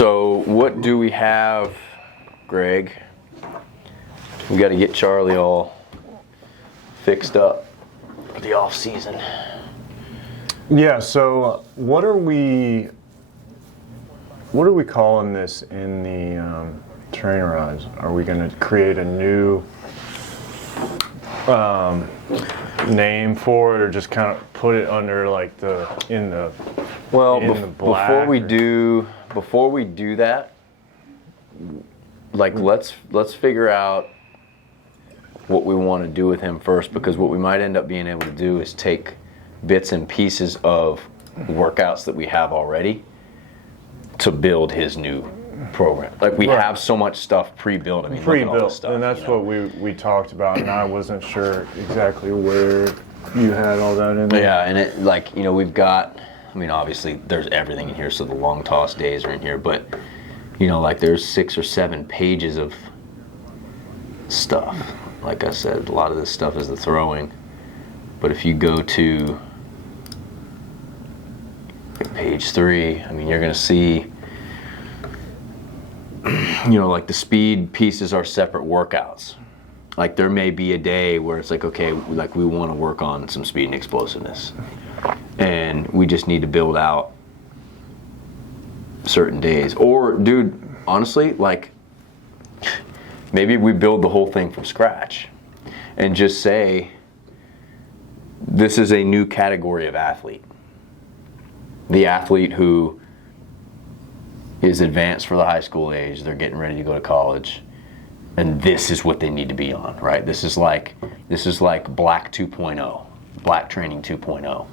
So what do we have, Greg? We got to get Charlie all fixed up for the off season. Yeah. So what are we calling this in the train rides? Are we going to create a new name for it, or just kind of put it under like in the black? Before we do that, like let's figure out what we want to do with him first, because what we might end up being able to do is take bits and pieces of workouts that we have already to build his new program. Like we have so much stuff pre-built. I mean, look at all this stuff, and that's what we talked about, and I wasn't sure exactly where you had all that in there. Yeah, and it we've got, I mean, obviously there's everything in here, so the long toss days are in here, but there's 6 or 7 pages of stuff. Like I said, a lot of this stuff is the throwing, but if you go to page 3, I mean, you're going to see, like the speed pieces are separate workouts. Like there may be a day where it's like, okay, like we want to work on some speed and explosiveness, and we just need to build out certain days. Or, dude, honestly, like maybe we build the whole thing from scratch and just say, this is a new category of athlete. The athlete who is advanced for the high school age, they're getting ready to go to college, and this is what they need to be on, right? This is like black 2.0, black training 2.0.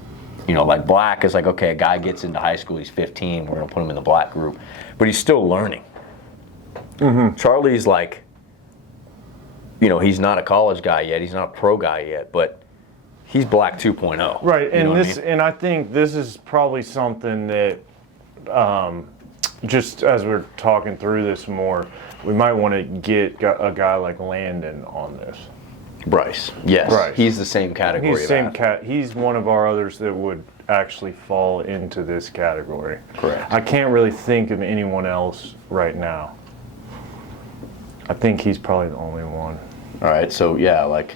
Like black is like, okay, a guy gets into high school, he's 15, we're gonna put him in the black group, but he's still learning. Mm-hmm. Charlie's like, he's not a college guy yet, he's not a pro guy yet, but he's black 2.0. Right, and I think this is probably something that, just as we're talking through this more, we might want to get a guy like Landon on this. Bryce, yes. Bryce. He's the same category. He's one of our others that would actually fall into this category. Correct. I can't really think of anyone else right now. I think he's probably the only one. All right, so yeah, like,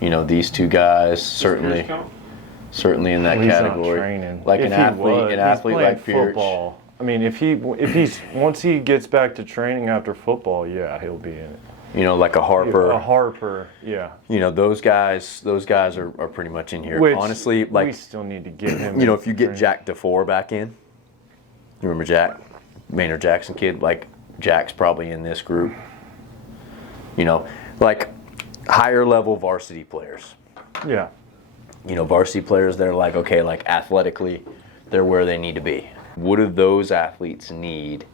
these two guys certainly in that category. Not training. Like an athlete like football. I mean, if he's once he gets back to training after football, yeah, he'll be in it. Like a Harper. A Harper, yeah. Those guys are pretty much in here. Which, honestly, like we still need to get him. If you get Jack DeFore back in, you remember Jack, Maynard Jackson kid? Like Jack's probably in this group. Like higher level varsity players. Yeah. Varsity players that are like, okay, like athletically, they're where they need to be. What do those athletes need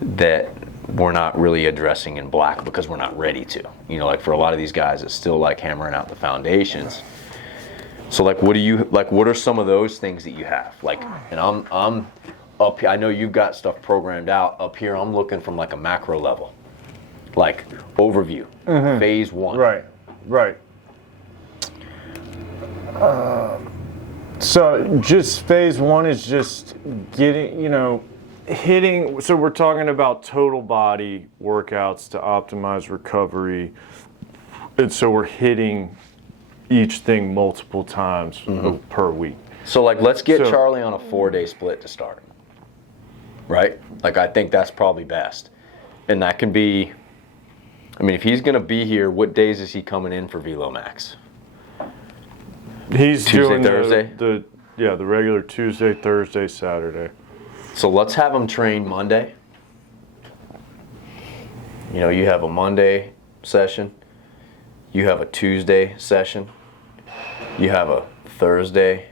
that we're not really addressing in black because we're not ready to? Like for a lot of these guys, it's still like hammering out the foundations. So like, what are some of those things that you have? Like, and I'm up here, I know you've got stuff programmed out. Up here, I'm looking from like a macro level, like overview, phase 1. Right. So just phase 1 is just getting, hitting. So we're talking about total body workouts to optimize recovery. And so we're hitting each thing multiple times per week. So like, let's get Charlie on a 4-day split to start. Right? Like, I think that's probably best. And that can be, I mean, if he's going to be here, what days is he coming in for Velo Max? He's Tuesday, doing Thursday? the regular Tuesday, Thursday, Saturday. So let's have him train Monday. You have a Monday session. You have a Tuesday session. You have a Thursday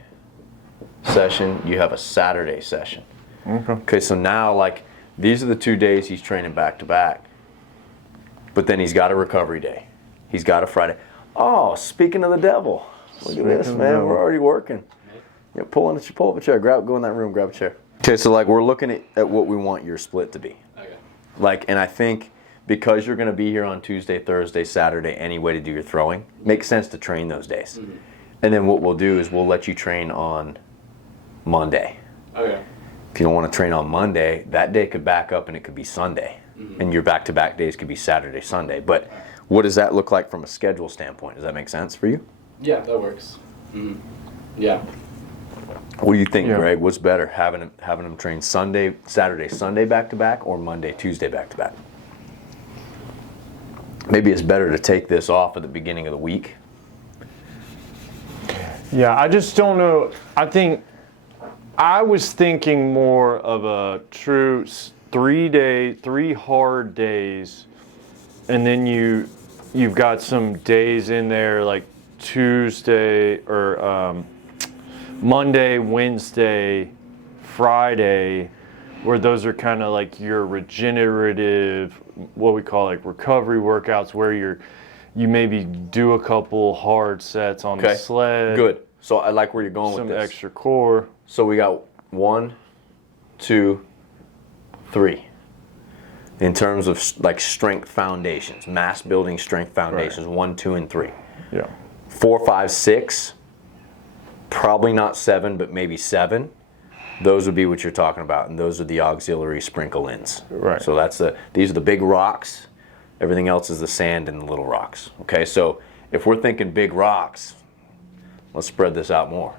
session. You have a Saturday session. Okay, so now, like, these are the 2 days he's training back to back. But then he's got a recovery day. He's got a Friday. Oh, speaking of the devil. Look at this, man. We're already working. Yeah, pull up a chair. Go in that room. Grab a chair. Okay, so like we're looking at what we want your split to be. Okay. Like, and I think because you're going to be here on Tuesday, Thursday, Saturday anyway to do your throwing, makes sense to train those days. And then what we'll do is we'll let you train on Monday. Okay. If you don't want to train on Monday, that day could back up and it could be Sunday. And your back-to-back days could be Saturday, Sunday. But what does that look like from a schedule standpoint? Does that make sense for you? Yeah, that works. Yeah. What do you think, Greg? What's better, having them train Sunday, Saturday, Sunday back-to-back, or Monday, Tuesday back-to-back? Maybe it's better to take this off at the beginning of the week. Yeah, I just don't know. I was thinking more of a true 3 hard days, and then you've got some days in there like Tuesday or Monday, Wednesday, Friday, where those are kind of like your regenerative, what we call like recovery workouts, where you maybe do a couple hard sets on the sled. Good. So I like where you're going with this. Some extra core. So we got 1, 2, 3. In terms of like strength foundations, mass building strength foundations, 1, 2, and 3. Yeah. 4, 5, 6. Probably not 7, but maybe 7. Those would be what you're talking about, and those are the auxiliary sprinkle-ins. Right. So these are the big rocks. Everything else is the sand and the little rocks. Okay, so if we're thinking big rocks, let's spread this out more,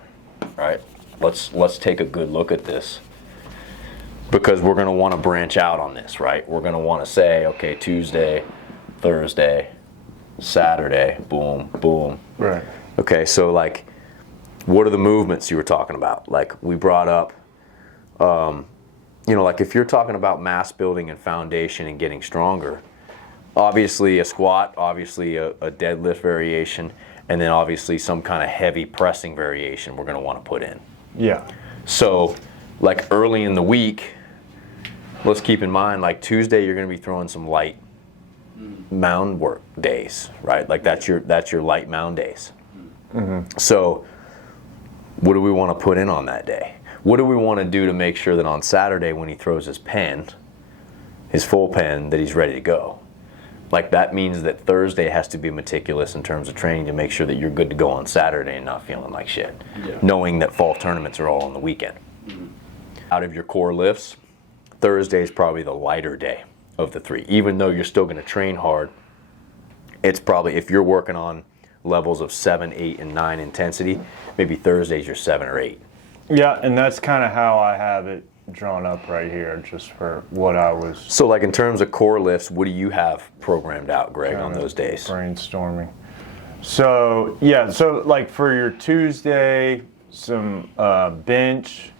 right? Let's take a good look at this, because we're going to want to branch out on this, right? We're going to want to say, okay, Tuesday, Thursday, Saturday, boom, boom. Right. Okay, so like, what are the movements you were talking about? Like we brought up, like if you're talking about mass building and foundation and getting stronger, obviously a squat, obviously a deadlift variation, and then obviously some kind of heavy pressing variation we're going to want to put in. Yeah. So like early in the week, let's keep in mind like Tuesday you're going to be throwing some light mound work days, right? Like that's your light mound days. So what do we want to put in on that day? What do we want to do to make sure that on Saturday when he throws his full pen, that he's ready to go? Like that means that Thursday has to be meticulous in terms of training to make sure that you're good to go on Saturday and not feeling like shit. Yeah. Knowing that fall tournaments are all on the weekend. Out of your core lifts, Thursday is probably the lighter day of the 3. Even though you're still going to train hard, it's probably, if you're working on levels of 7, 8, and 9 intensity, maybe Thursday's your 7 or 8. Yeah, and that's kind of how I have it drawn up right here, just for what I was So like in terms of core lifts, what do you have programmed out, Greg, on those days? brainstorming. So yeah, so like for your Tuesday, some bench,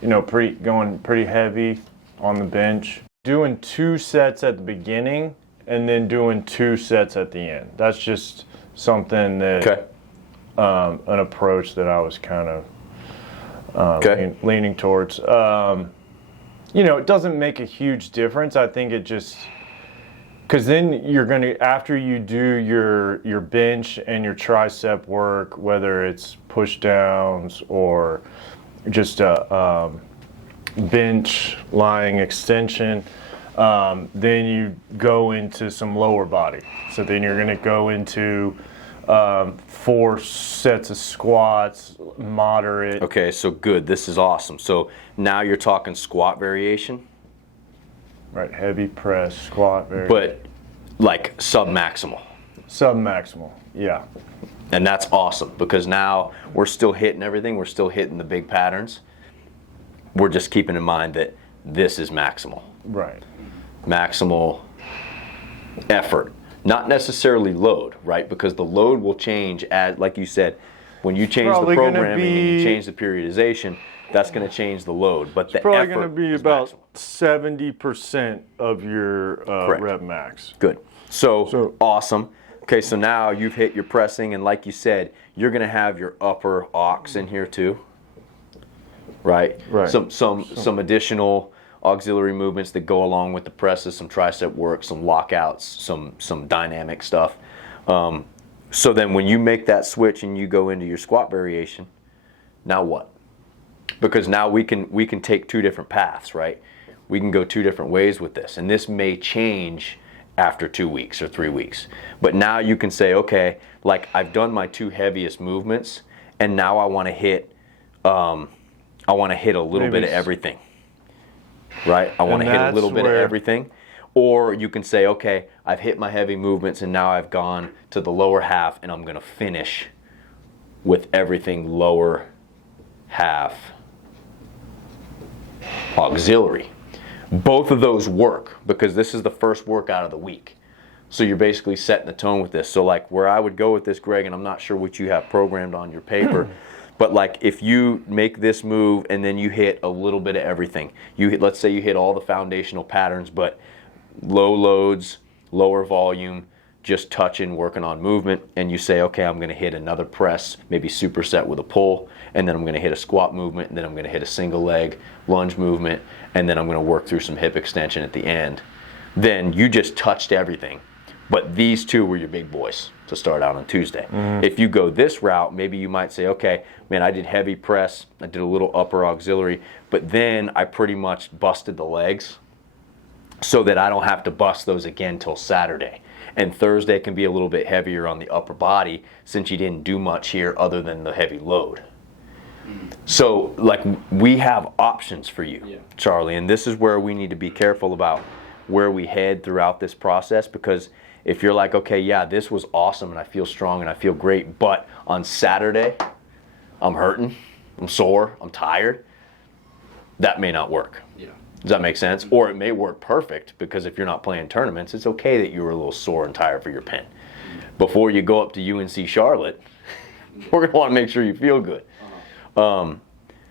going pretty heavy on the bench. Doing 2 sets at the beginning and then doing 2 sets at the end. That's just something that an approach that I was kind of leaning towards. It doesn't make a huge difference. I think it just, because then you're going to, after you do your bench and your tricep work, whether it's push downs or just a bench lying extension, then you go into some lower body. So then you're going to go into 4 sets of squats, moderate. Okay, so good. This is awesome. So now you're talking squat variation. Right, heavy press, squat variation. But like sub-maximal. Sub-maximal, yeah. And that's awesome, because now we're still hitting everything. We're still hitting the big patterns. We're just keeping in mind that this is maximal. Right. Maximal effort. Not necessarily load, right? Because the load will change as, like you said, when you change the programming and you change the periodization, that's going to change the load. But the probably effort going to be is about maximal. 70% of your rep max. Good. So awesome. Okay, so now you've hit your pressing, and like you said, you're going to have your upper aux in here too, right? Right. Some additional auxiliary movements that go along with the presses, some tricep work, some lockouts, some dynamic stuff. So then when you make that switch and you go into your squat variation, now what? Because now we can take 2 different paths, right? We can go 2 different ways with this, and this may change after 2 weeks or 3 weeks. But now you can say, okay, like I've done my 2 heaviest movements, and now I want to hit I want to hit a little bit of everything, right? I want to hit a little bit of everything. Or you can say, okay, I've hit my heavy movements and now I've gone to the lower half and I'm going to finish with everything lower half auxiliary. Both of those work because this is the first workout of the week. So you're basically setting the tone with this. So like where I would go with this, Greg, and I'm not sure what you have programmed on your paper, but like if you make this move and then you hit a little bit of everything, let's say you hit all the foundational patterns, but low loads, lower volume, just touching, working on movement, and you say, okay, I'm going to hit another press, maybe superset with a pull, and then I'm going to hit a squat movement, and then I'm going to hit a single leg lunge movement, and then I'm going to work through some hip extension at the end. Then you just touched everything. But these two were your big boys to start out on Tuesday. If you go this route, maybe you might say, okay, man, I did heavy press, I did a little upper auxiliary, but then I pretty much busted the legs so that I don't have to bust those again till Saturday. And Thursday can be a little bit heavier on the upper body since you didn't do much here other than the heavy load. So, like, we have options for you, Charlie, and this is where we need to be careful about where we head throughout this process, because if you're like, okay, yeah, this was awesome and I feel strong and I feel great, but on Saturday, I'm hurting, I'm sore, I'm tired, that may not work. Does that make sense? Or it may work perfect because if you're not playing tournaments, it's okay that you were a little sore and tired for your pen. Before you go up to UNC Charlotte, we're going to want to make sure you feel good.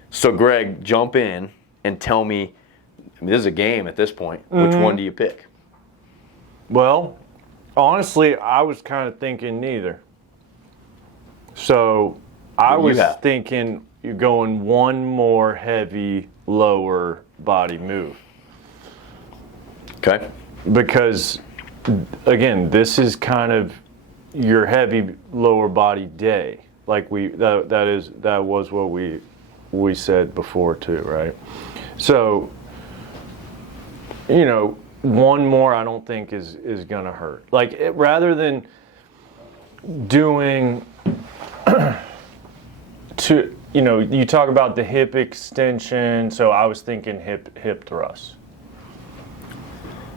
So, Greg, jump in and tell me, I mean, this is a game at this point. Which one do you pick? Well, honestly, I was kind of thinking neither. So, I was thinking you're going one more heavy lower body move. Okay. Because, again, this is kind of your heavy lower body day. Like that was what we said before too, right? So, you know, one more I don't think is gonna hurt. Like rather than doing you talk about the hip extension, so I was thinking hip thrust.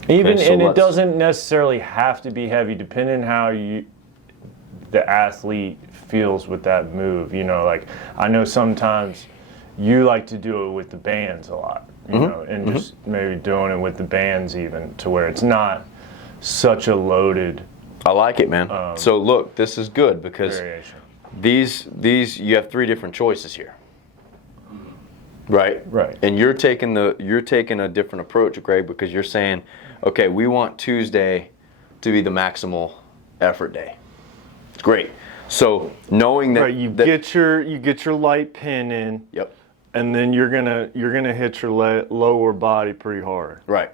Even okay, so and it doesn't necessarily have to be heavy, depending how the athlete feels with that move. You know, like I know sometimes you like to do it with the bands a lot, you know, and just maybe doing it with the bands even to where it's not such a loaded. I like it, man. So look, this is good because variation. These you have three different choices here. Right? Right. And you're taking a different approach, Greg, because you're saying, okay, we want Tuesday to be the maximal effort day. It's great. So knowing that you get your light pin in. Yep. And then you're gonna hit your lower body pretty hard. Right.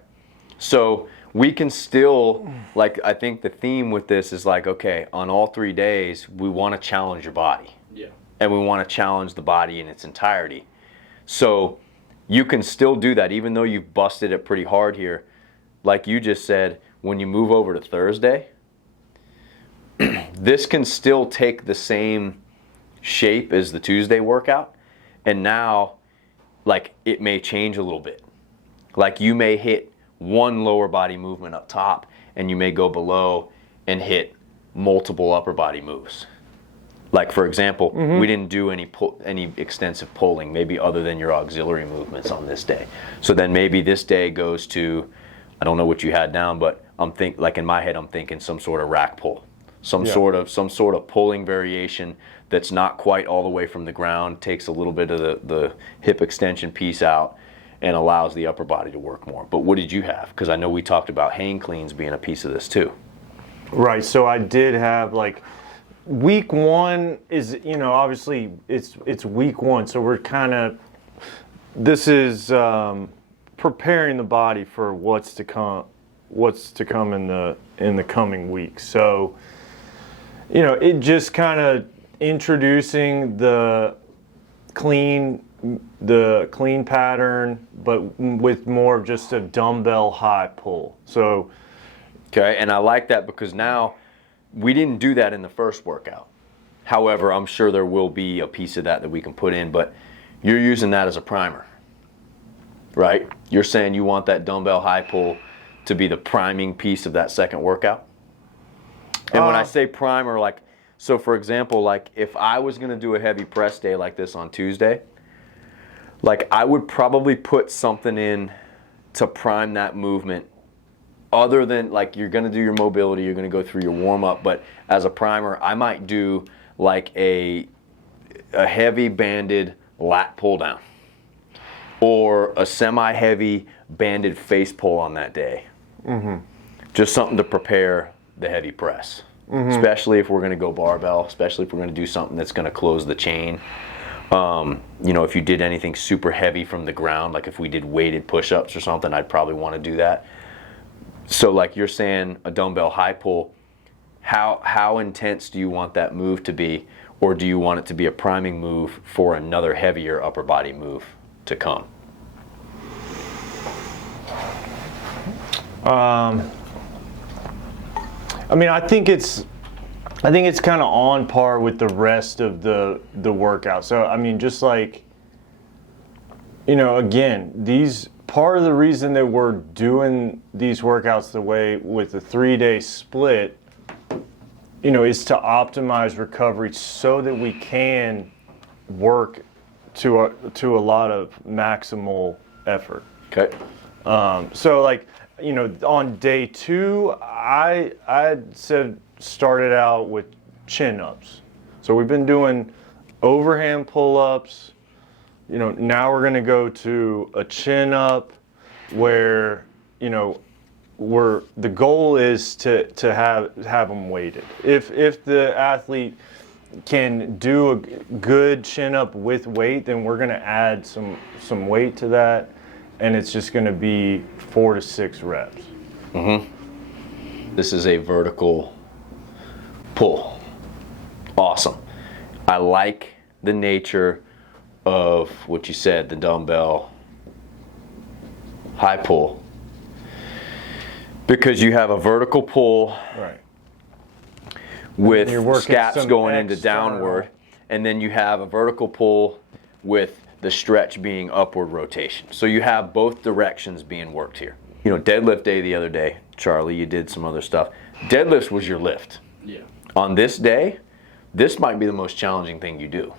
So we can still, like, I think the theme with this is like, okay, on all 3 days, we want to challenge your body. Yeah. And we want to challenge the body in its entirety. So you can still do that, even though you've busted it pretty hard here. Like you just said, when you move over to Thursday, this can still take the same shape as the Tuesday workout. And now, like, it may change a little bit. Like, you may hit one lower body movement up top, and you may go below and hit multiple upper body moves. Like, for example, we didn't do any extensive pulling, maybe other than your auxiliary movements on this day. So then maybe this day goes to, I don't know what you had down, but like in my head, I'm thinking some sort of rack pull, some sort of pulling variation that's not quite all the way from the ground, takes a little bit of the hip extension piece out, and allows the upper body to work more. But what did you have? Because I know we talked about hang cleans being a piece of this too. Right. So I did have like. Week one is, obviously it's week one, so we're kind of, this is preparing the body for what's to come in the coming weeks. So, it just kind of introducing the clean pattern, but with more of just a dumbbell high pull. So, okay, and I like that because now. We didn't do that in the first workout. However, I'm sure there will be a piece of that we can put in, but you're using that as a primer, right? You're saying you want that dumbbell high pull to be the priming piece of that second workout. And when I say primer, like, so for example, like if I was going to do a heavy press day like this on Tuesday, like I would probably put something in to prime that movement, other than like you're going to do your mobility, you're going to go through your warm up, but as a primer, I might do like a heavy banded lat pull down or a semi-heavy banded face pull on that day. Just something to prepare the heavy press, especially if we're going to go barbell, especially if we're going to do something that's going to close the chain. You know, if you did anything super heavy from the ground, like if we did weighted push-ups or something, I'd probably want to do that. So like you're saying a dumbbell high pull, how intense do you want that move to be? Or do you want it to be a priming move for another heavier upper body move to come? I mean, I think it's kind of on par with the rest of the workout. So I mean, just like, you know, again, part of the reason that we're doing these workouts the way with the 3-day split, you know, is to optimize recovery so that we can work to a lot of maximal effort. Okay. So like, you know, on day 2, I said started out with chin ups. So we've been doing overhand pull ups. You know, now we're going to go to a chin up where, you know, the goal is to have them weighted. If the athlete can do a good chin up with weight, then we're going to add some weight to that, and it's just going to be 4 to 6 reps. This is a vertical pull. Awesome. I like the nature of what you said, the dumbbell high pull, because you have a vertical pull, Right. with You're working scaps some going into external. downward, and then you have a vertical pull with the stretch being upward rotation. So you have both directions being worked here. You know, deadlift day the other day, Charlie, you did some other stuff. Deadlifts was your lift. Yeah. On this day, this might be the most challenging thing you do.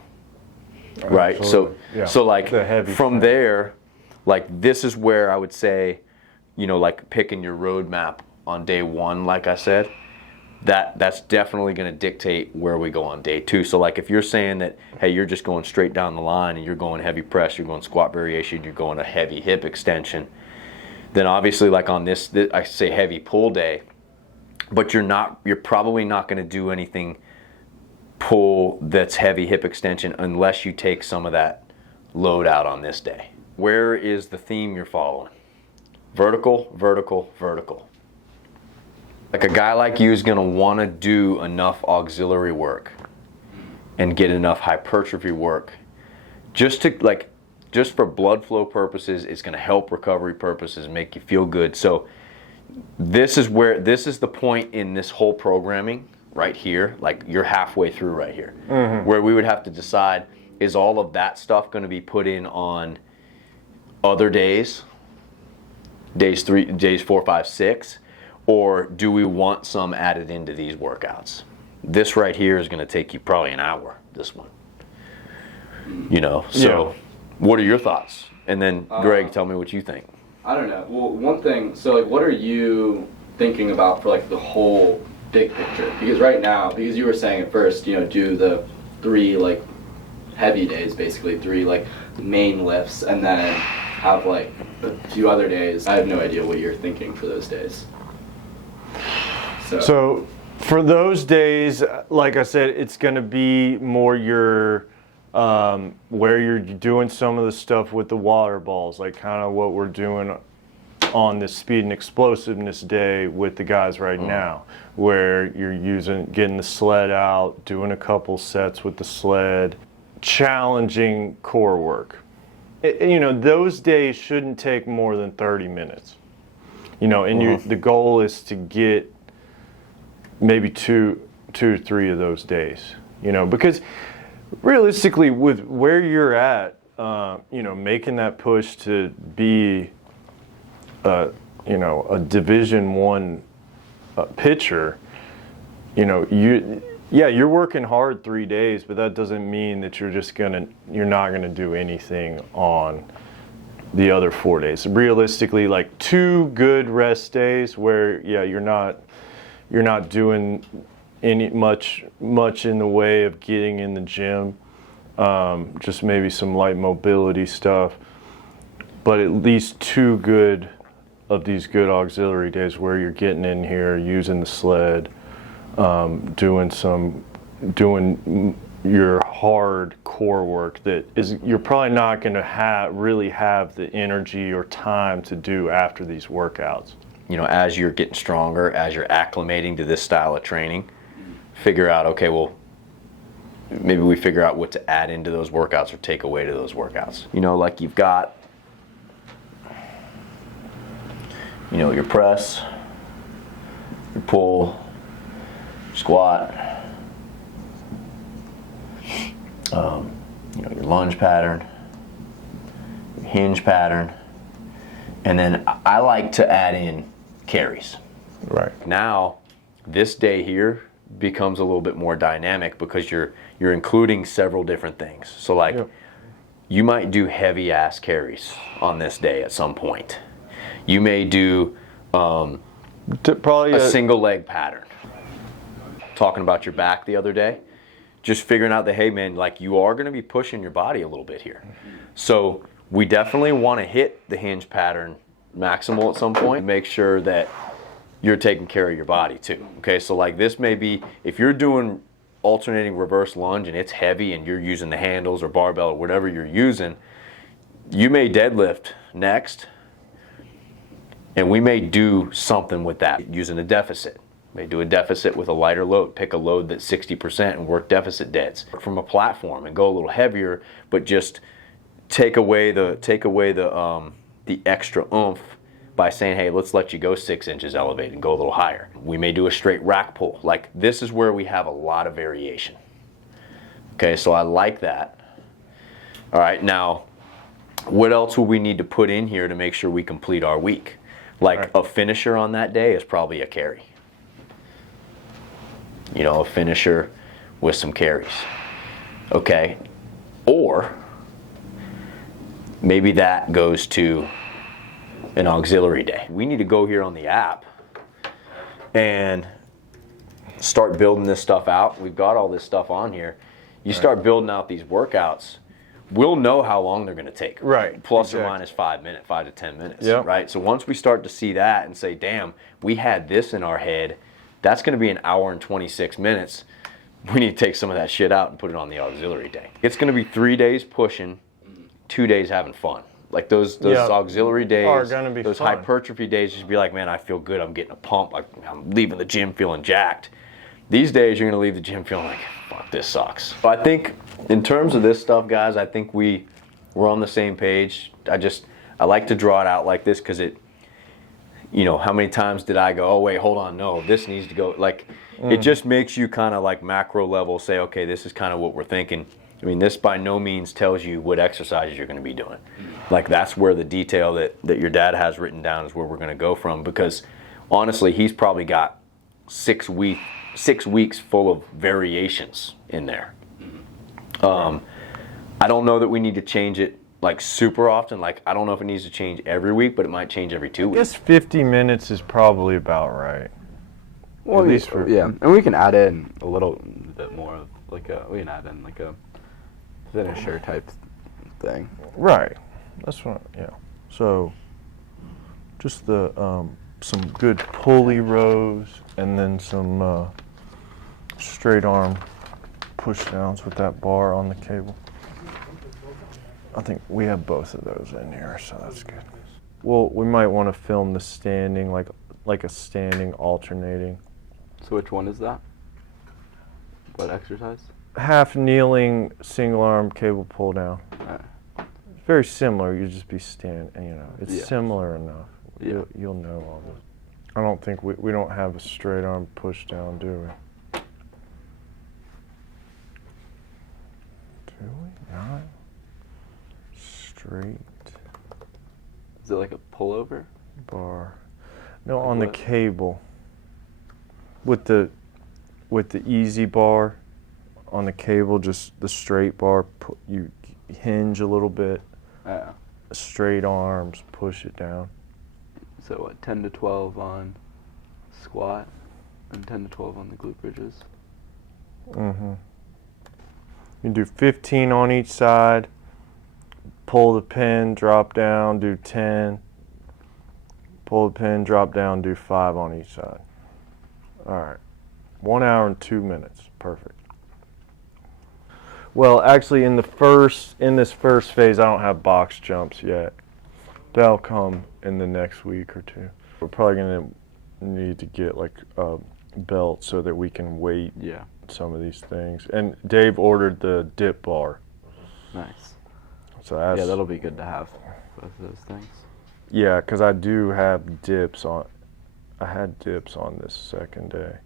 Right? Absolutely. Yeah. So like The heavy from thing. there, like this is where I would say, you know, like picking your roadmap on day 1, like I said, that's definitely going to dictate where we go on day 2. So like if you're saying that, hey, you're just going straight down the line and you're going heavy press, you're going squat variation, you're going a heavy hip extension, then obviously like on this I say heavy pull day, but you're probably not going to do anything pull that's heavy hip extension unless you take some of that load out on this day. Where is the theme you're following? Vertical, vertical, vertical. Like a guy like you is going to want to do enough auxiliary work and get enough hypertrophy work just for blood flow purposes. It's going to help recovery purposes, make you feel good. So this is the point in this whole programming right here, like you're halfway through right here, where we would have to decide, is all of that stuff going to be put in on other days 4, 5, 6, or do we want some added into these workouts? This right here is going to take you probably an hour, this one. You know, so what are your thoughts? And then Greg, tell me what you think. I don't know. Well, one thing, so like what are you thinking about for like the whole big picture? Because right now, because you were saying at first, you know, do the 3 like heavy days, basically 3 like main lifts, and then have like a few other days. I have no idea what you're thinking for those days. So for those days, like I said, it's going to be more your where you're doing some of the stuff with the water balls, like kind of what we're doing on this speed and explosiveness day with the guys right now, where you're getting the sled out, doing a couple sets with the sled, challenging core work. You know, those days shouldn't take more than 30 minutes. You know, and the goal is to get maybe two or 3 of those days. You know, because realistically, with where you're at, making that push to be, a Division I pitcher, you're working hard 3 days, but that doesn't mean that you're not gonna do anything on the other 4 days. Realistically, like 2 good rest days where you're not doing any much in the way of getting in the gym, just maybe some light mobility stuff, but at least 2 good of these good auxiliary days where you're getting in here, using the sled, doing your hard core work that you're probably not going to really have the energy or time to do after these workouts. As you're getting stronger, as you're acclimating to this style of training, figure out, okay, well, maybe we figure out what to add into those workouts or take away to those workouts. Like you've got, your press, your pull, squat, your lunge pattern, your hinge pattern, and then I like to add in carries. Right. Now, this day here becomes a little bit more dynamic because you're including several different things. So you might do heavy ass carries on this day at some point. You may do probably a single leg pattern. Talking about your back the other day, just figuring out that, hey man, like you are going to be pushing your body a little bit here. So we definitely want to hit the hinge pattern maximal at some point. Make sure that you're taking care of your body too. Okay, so like this may be, if you're doing alternating reverse lunge and it's heavy and you're using the handles or barbell or whatever you're using, you may deadlift next, and we may do something with that using a deficit. May do a deficit with a lighter load. Pick a load that's 60% and work deficit deads from a platform and go a little heavier, but just take away the extra oomph by saying, hey, let's let you go 6 inches elevated and go a little higher. We may do a straight rack pull. Like this is where we have a lot of variation. Okay, so I like that. All right, now what else will we need to put in here to make sure we complete our week? Like a finisher on that day is probably a carry. A finisher with some carries. Okay, or maybe that goes to an auxiliary day. We need to go here on the app and start building this stuff out. We've got all this stuff on here. You start building out these workouts, we'll know how long they're going to take. Right. Plus or minus 5 minutes, 5 to 10 minutes. Yep. Right. So once we start to see that and say, damn, we had this in our head, that's going to be an hour and 26 minutes. We need to take some of that shit out and put it on the auxiliary day. It's going to be 3 days pushing, 2 days having fun. Like those auxiliary days are gonna be those fun. hypertrophy days, just be like, man, I feel good. I'm getting a pump. I'm leaving the gym feeling jacked. These days, you're going to leave the gym feeling like, fuck, this sucks. So I think in terms of this stuff, guys, I think we're on the same page. I like to draw it out like this because it, how many times did I go, oh, wait, hold on, no, this needs to go. Like, it just makes you kind of like macro level say, okay, this is kind of what we're thinking. I mean, this by no means tells you what exercises you're going to be doing. Like, that's where the detail that your dad has written down is where we're going to go from, because honestly, he's probably got 6 weeks full of variations in there. I don't know that we need to change it like super often. Like, I don't know if it needs to change every week, but it might change every 2 weeks. I guess 50 minutes is probably about right. Well, At least for, yeah, and we can add in a little bit more of we can add in like a finisher type thing. Right. That's what. Yeah. So, just some good pulley rows, and then some straight arm push downs with that bar on the cable. I think we have both of those in here, so that's good. Well, we might want to film the standing, like a standing alternating. So which one is that? What exercise? Half kneeling single arm cable pull down. Alright. It's very similar. You just be standing. It's Yeah. similar enough. Yeah. You'll know all this. I don't think we don't have a straight arm push down, do we? Do we not? straight Is it like a pullover? bar. No, Like on the what? cable. With the easy bar on the cable, just the straight bar, you hinge a little bit, Yeah. straight arms, push it down. So what, 10 to 12 on squat and 10 to 12 on the glute bridges? Mm-hmm. You do 15 on each side, pull the pin, drop down, do 10, pull the pin, drop down, do 5 on each side. All right, 1 hour and 2 minutes, perfect. Well, actually, in this first phase, I don't have box jumps yet. That'll come in the next week or two. We're probably gonna need to get like a belt so that we can weight Yeah. some of these things. And Dave ordered the dip bar, Nice. so that's, Yeah, that'll be good to have, both of those things. yeah, because I do have dips on. I had dips on this second day.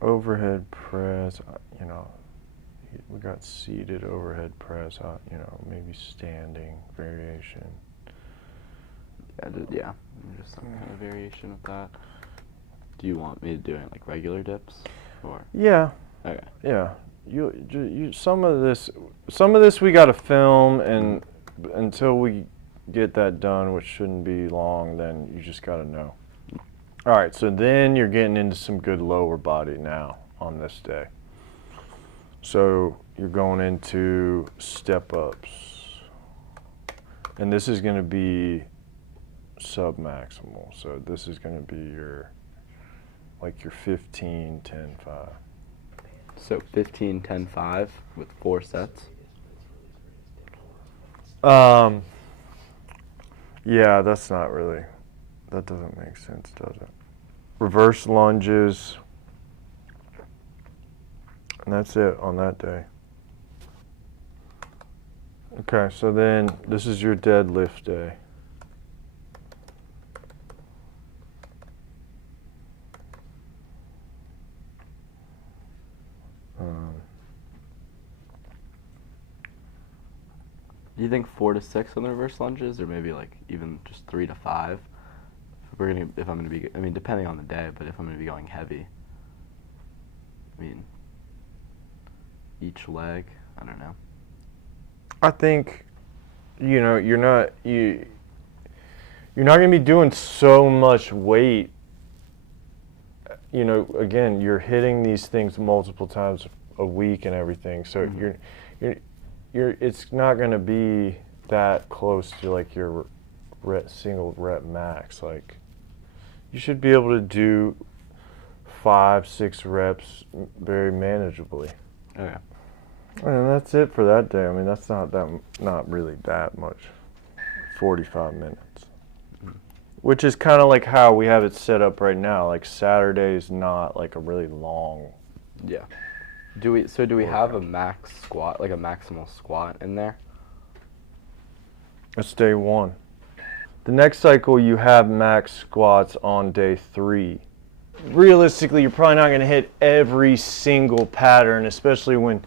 Overhead press, you know, we got seated overhead press, you know, maybe standing variation. Yeah, just some kind of variation of that. Do you want me to do it like regular dips, or? Yeah, Okay. yeah. You some of this we got to film, and until we get that done, which shouldn't be long, then you just got to know. All right, so then you're getting into some good lower body now on this day. So you're going into step ups, and this is going to be sub-maximal. So this is going to be your 15, 10, 5. So 15, 10, 5 with 4 sets. Yeah, that doesn't make sense, does it? Reverse lunges, and that's it on that day. Okay, so then this is your deadlift day. Do you think 4 to 6 on the reverse lunges, or maybe like even just 3 to 5? If I'm gonna be, I mean, depending on the day, but if I'm gonna be going heavy, I mean, each leg, I don't know. I think, you know, you're not going to be doing so much weight. You know, again, you're hitting these things multiple times a week and everything. So it's not going to be that close to like your single rep max. Like, you should be able to do 5, 6 reps very manageably. Okay. And that's it for that day. I mean, that's not really that much. 45 minutes. Which is kind of like how we have it set up right now. Like Saturday is not like a really long. Yeah. Do we have a max squat, like a maximal squat in there? It's day 1. The next cycle you have max squats on day 3. Realistically, you're probably not going to hit every single pattern, especially when,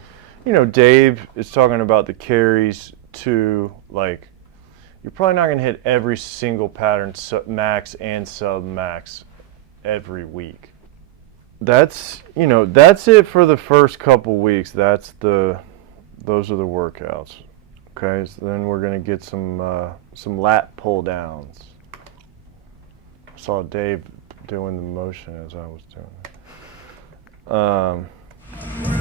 you know, Dave is talking about the carries too. Like, you're probably not going to hit every single pattern, max and sub max, every week. That's it for the first couple weeks. Those are the workouts. Okay, so then we're going to get some lat pull downs. I saw Dave doing the motion as I was doing it.